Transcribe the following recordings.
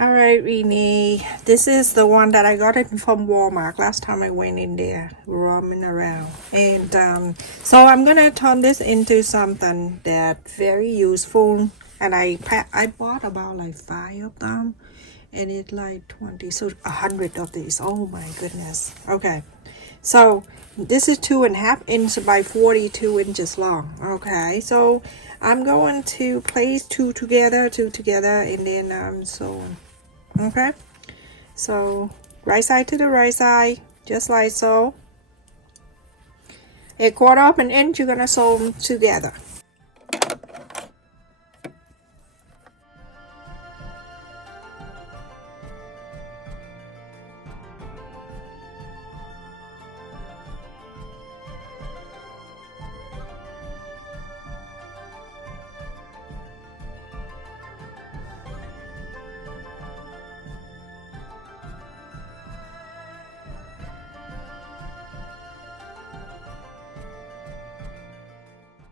Alright, Renee, this is the one that I got it from Walmart last time I went in there roaming around. And so I'm gonna turn this into something that very useful. And I bought about like 5 of them, and it's like 20, so 100 of these. Oh my goodness. Okay, so this is 2.5 inches by 42 inches long. Okay, so I'm going to place two together, and then sew. Okay, so right side to the right side, just like so. 1/4 of an inch, you're gonna sew them together.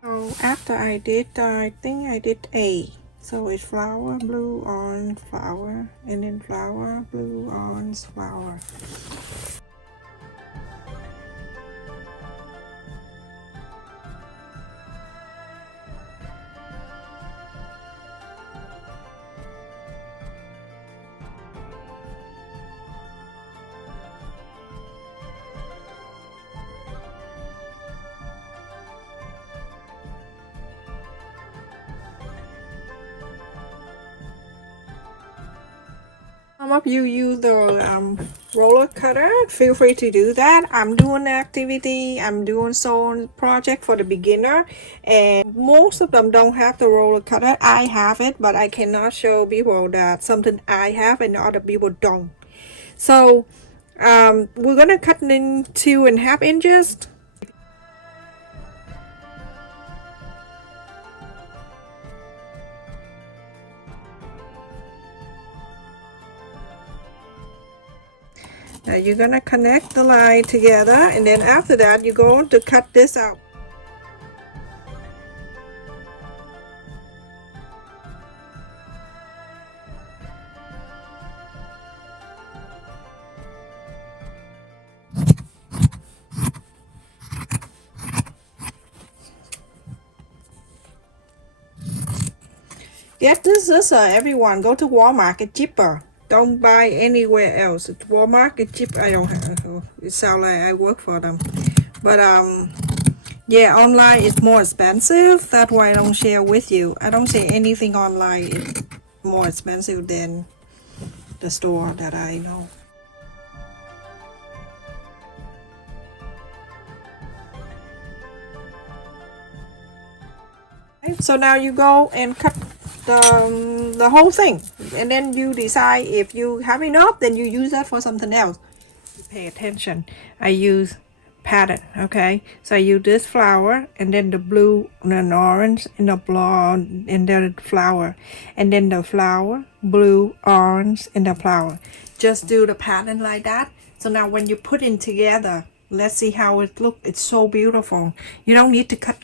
So after I did, I think I did A. So it's flower, blue, orange, flower, and then flower, blue, orange, flower. Some of you use the roller cutter. Feel free to do that. I'm doing the activity. I'm doing sewing project for the beginner, and most of them don't have the roller cutter. I have it, but I cannot show people that something I have and other people don't. So we're gonna cut it in 2.5 inches. Now you're gonna connect the line together, and then after that you're going to cut this out. Get this scissor, everyone. Go to Walmart, it's cheaper. Don't buy anywhere else. It's Walmart, it's cheap. I don't have, it sounds like I work for them. But yeah, online it's more expensive. That's why I don't share with you. I don't say anything online is more expensive than the store that I know. So now you go and cut the whole thing, and then you decide if you have enough, then you use that for something else. Pay attention. I use pattern. Okay, so I use this flower, and then the blue and an orange and the blonde and the flower, and then the flower, blue, orange, and the flower. Just do the pattern like that. So now when you put it together, let's see how it looks. It's so beautiful. You don't need to cut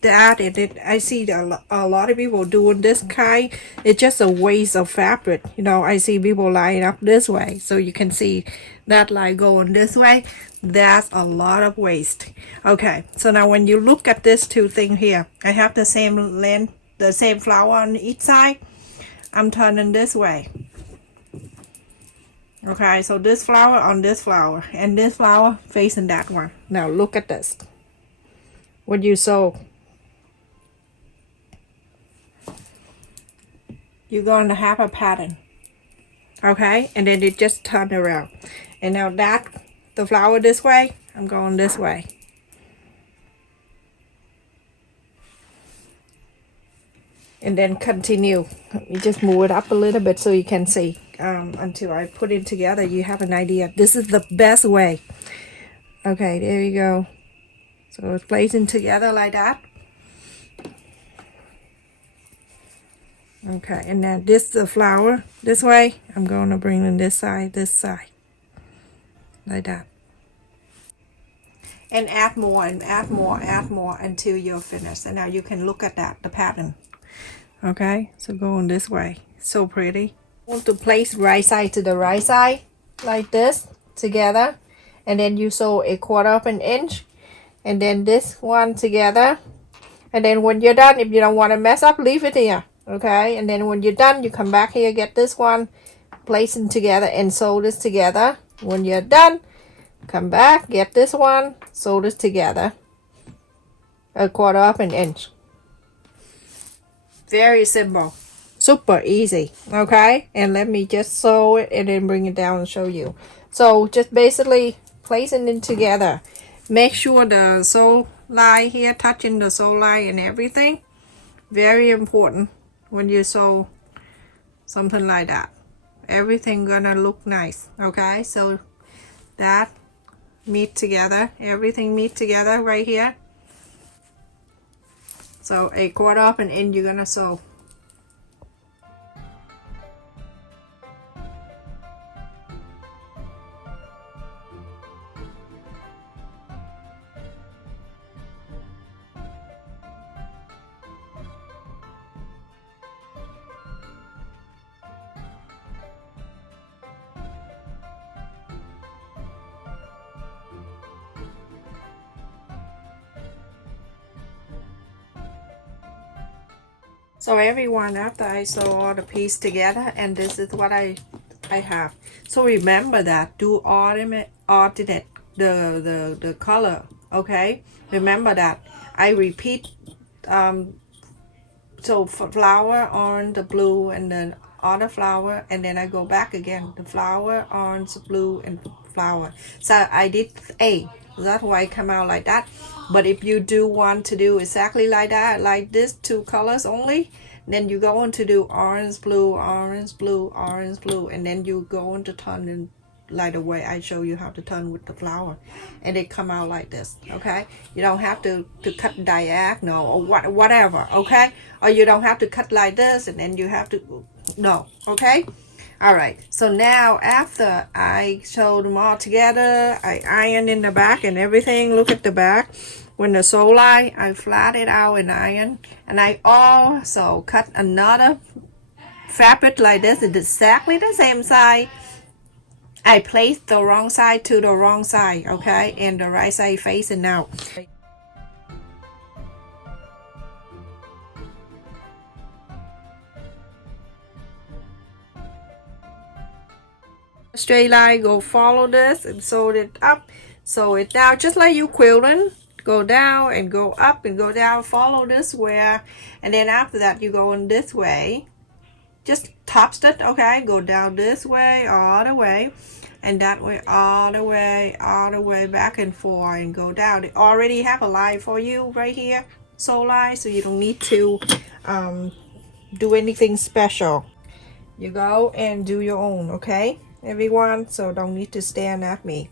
that and it. I see a lot of people doing this kind. It's just a waste of fabric. You know, I see people line up this way, so you can see that line going this way. That's a lot of waste. Okay, so now when you look at this two thing here, I have the same length, the same flower on each side. I'm turning this way. Okay, so this flower on this flower, and this flower facing that one. Now look at this. What you sew, you're going to have a pattern. Okay, and then you just turn around, and now that the flower this way, I'm going this way. And then continue. You just move it up a little bit so you can see until I put it together. You have an idea. This is the best way. Okay, there you go. So it's placing together like that. Okay, and now this the flower this way. I'm going to bring in this side, like that. And add more and add more, add more until you're finished. And now you can look at that, the pattern. Okay, so going this way. So pretty. Want to place right side to the right side like this together, and then you sew a 1/4 of an inch, and then this one together, and then when you're done, if you don't want to mess up, leave it here, okay? And then when you're done, you come back here, get this one, place them together and sew this together. When you're done, come back, get this one, sew this together, a 1/4 of an inch. Very simple, super easy, okay? And let me just sew it and then bring it down and show you. So just basically placing it together. Make sure the sew line here touching the sew line and everything. Very important when you sew something like that. Everything gonna look nice, okay? So that meet together, everything meet together right here. So a 1/4 of an inch you're gonna sew. So everyone, after I sew all the piece together, and this is what I have. So remember that, do alternate the color, okay? Remember that. I repeat, so for flower, orange, the blue, and then other flower, and then I go back again, the flower, orange, blue, and flower. So I did A. That's why it come out like that. But if you do want to do exactly like that, like this, 2 colors only, then you go on to do orange, blue, orange, blue, orange, blue, and then you go on to turn in like the way I show you how to turn with the flower, and it come out like this, okay? You don't have to cut diagonal or whatever, okay? Or you don't have to cut like this and then you have to, no, okay? All right, so now after I sewed them all together, I iron in the back and everything. Look at the back. When the sew line, I flat it out and iron, and I also cut another fabric like this. It's exactly the same size. I placed the wrong side to the wrong side, okay, and the right side facing out. Straight line, go follow this and sew it up, sew it down, just like you quilting. Go down and go up and go down, follow this way, and then after that you go in this way, just top stitch, okay? Go down this way all the way, and that way all the way back and forth, and go down. They already have a line for you right here, sew line, so you don't need to do anything special. You go and do your own, okay, everyone? So don't need to stand at me.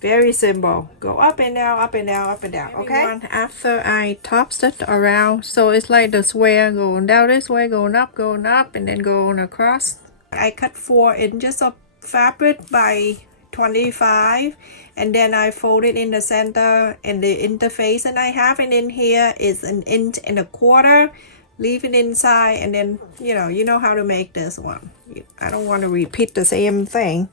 Very simple. Go up and down, up and down, up and down, okay? Everyone, after I top stitch around, so it's like the square going down this way, going up, and then going across. I cut 4 inches of fabric by 25, and then I fold it in the center, and the interface that I have it in here is 1 1/4 inch. Leave it inside, and then you know how to make this one. I don't want to repeat the same thing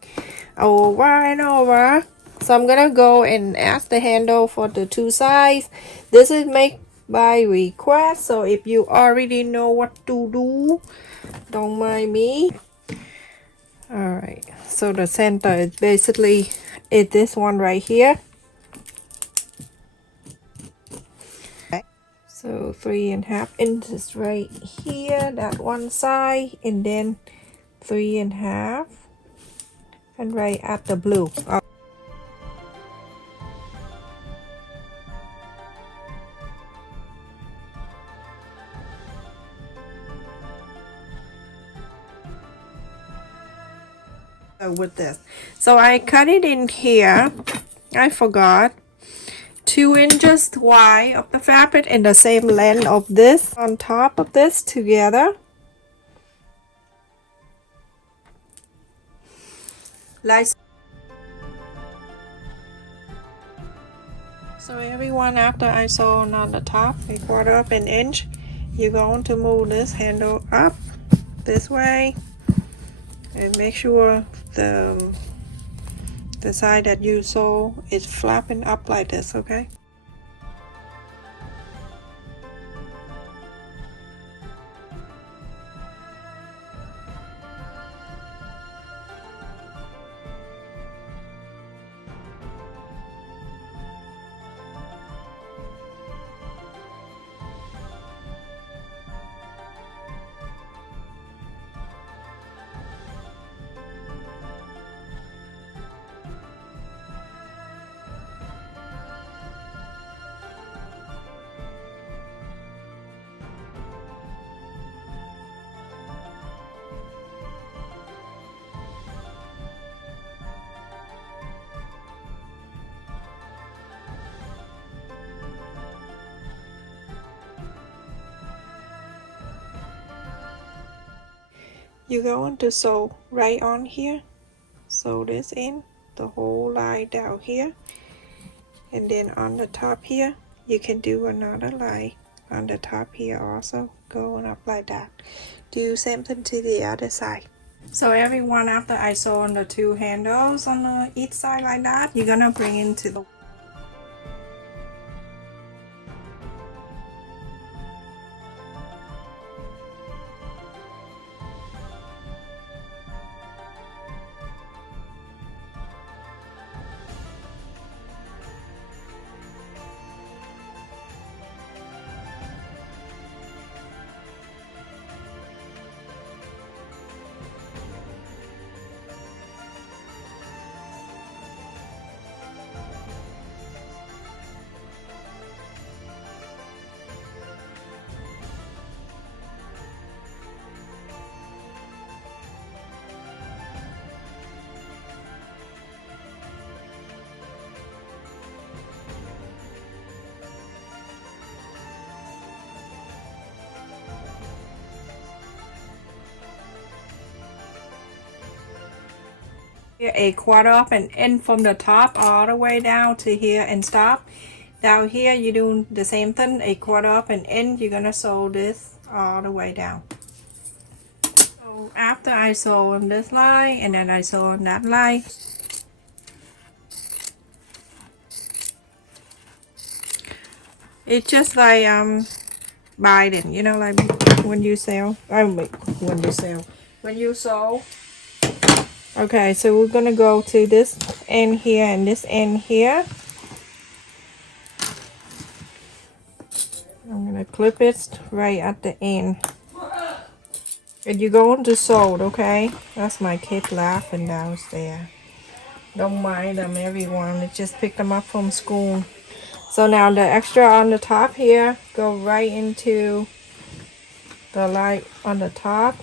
over and over. So I'm gonna go and ask the handle for the 2 sides. This is made by request, so if you already know what to do, don't mind me. All right, so the center is basically this one right here. So 3.5 inches right here, that one side, and then 3.5, and right at the blue. With this, so I cut it in here. I forgot 2 inches wide of the fabric and the same length of this on top of this together, like so. Everyone, after I sew on the top 1/4 of an inch, you're going to move this handle up this way and make sure the side that you sew is flapping up like this, okay? You're going to sew right on here, sew this in the whole line down here, and then on the top here you can do another line on the top here also, going up like that. Do something to the other side. So everyone, after I sew on the two handles on the each side like that, you're gonna bring into the here a quarter up and in from the top all the way down to here and stop. Down here you do the same thing, a quarter up and in. You're gonna sew this all the way down. So after I sew on this line and then I sew on that line, it's just like binding, you know, like when you sew. When you sew. Okay, so we're gonna go to this end here and this end here. I'm gonna clip it right at the end. And you're going to sew it, okay? That's my kid laughing downstairs. Don't mind them, everyone. I just picked them up from school. So now the extra on the top here, go right into the line on the top.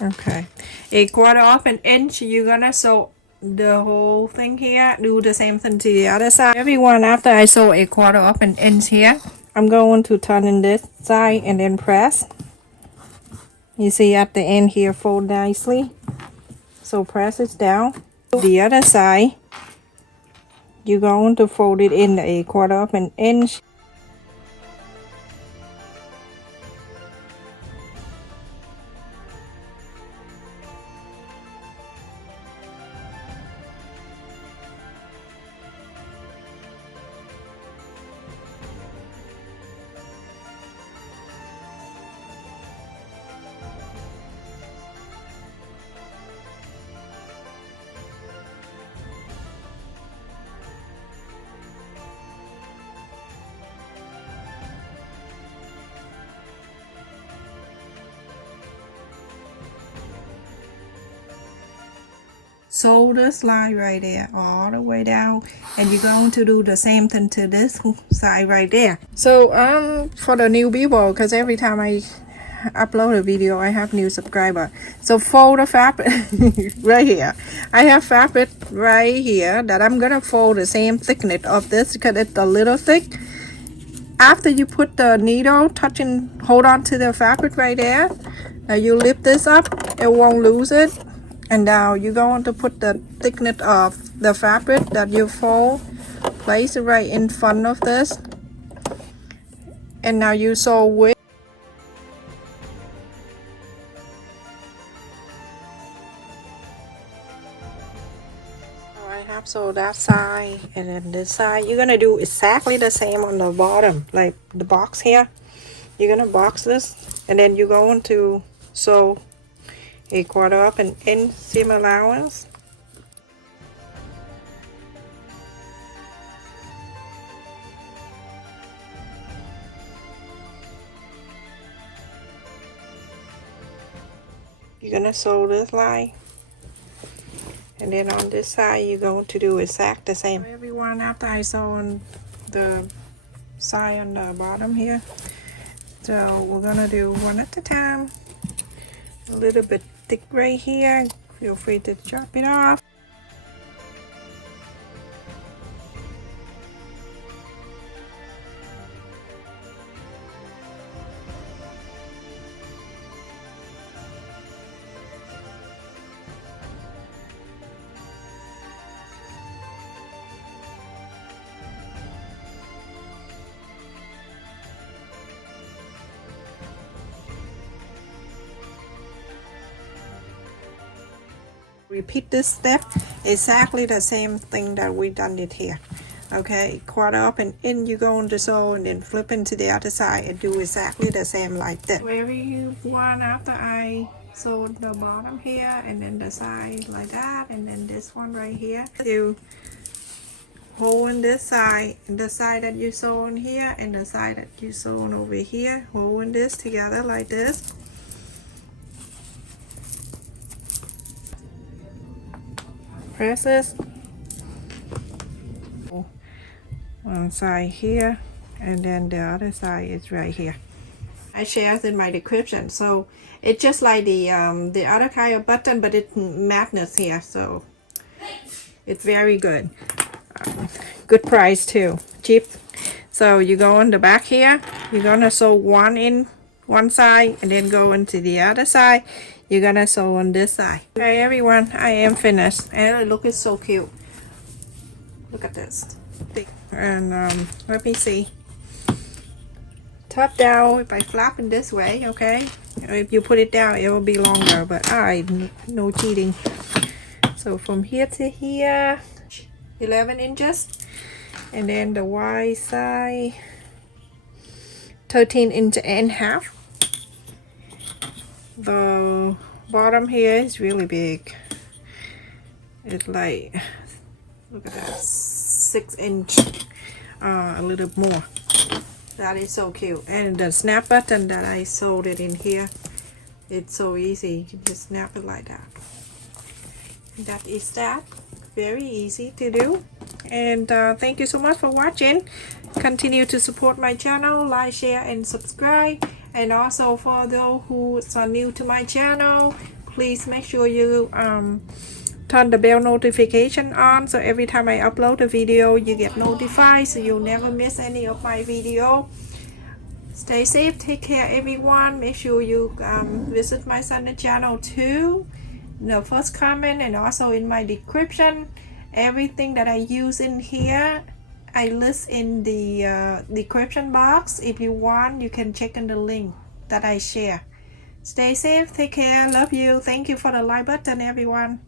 Okay, a quarter off an inch. You're gonna sew the whole thing here. Do the same thing to the other side. Everyone, after I sew a quarter off an inch here, I'm going to turn in this side and then press. You see at the end here, fold nicely. So press it down. The other side, you're going to fold it in a quarter of an inch. Sew this line right there all the way down, and you're going to do the same thing to this side right there. So for the new people, because every time I upload a video I have new subscriber, so fold the fabric right here. I have fabric right here that I'm gonna fold the same thickness of this because it's a little thick. After you put the needle hold on to the fabric right there, now you lift this up, it won't lose it. And now you're going to put the thickness of the fabric that you fold, place it right in front of this, and now you sew with. have sewed that side, and then this side you're gonna do exactly the same on the bottom, like the box here. You're gonna box this, and then you're going to sew a 1/4 up and in seam allowance. You're gonna sew this line, and then on this side you're going to do exact the same. Everyone, after I sew on the side on the bottom here, so we're gonna do one at a time. A little bit thick right here, feel free to chop it off. Repeat this step, exactly the same thing that we done it here. Okay, 1/4 up and in you go into sew, and then flip into the other side and do exactly the same like that. Everyone, after I sewed the bottom here and then the side like that, and then this one right here, you hold on this side, and the side that you sew on here and the side that you sew on over here, holding this together like this. Press this one side here, and then the other side is right here. I shared in my description, so it's just like the other kind of button, but it's magnets here, so it's very good. Good price too, cheap. So you go on the back here, you're gonna sew one in one side and then go into the other side. You're gonna sew on this side. Okay everyone, I am finished, and look, it's so cute. Look at this. And let me see, top down. If I flap it this way, okay, if you put it down it will be longer, but no cheating. So from here to here, 11 inches, and then the wide side 13 inch and a half. The bottom here is really big. It's like, look at that, 6 inch, a little more. That is so cute. And the snap button that I sewed it in here, it's so easy. You just snap it like that. And that is that. Very easy to do. And thank you so much for watching. Continue to support my channel, like, share and subscribe. And also for those who are new to my channel, please make sure you turn the bell notification on, so every time I upload a video you get notified, so you'll never miss any of my video. Stay safe, take care everyone. Make sure you visit my son's channel too. In the first comment and also in my description, everything that I use in here I list in the description box. If you want, you can check in the link that I share. Stay safe, take care, love you. Thank you for the like button everyone.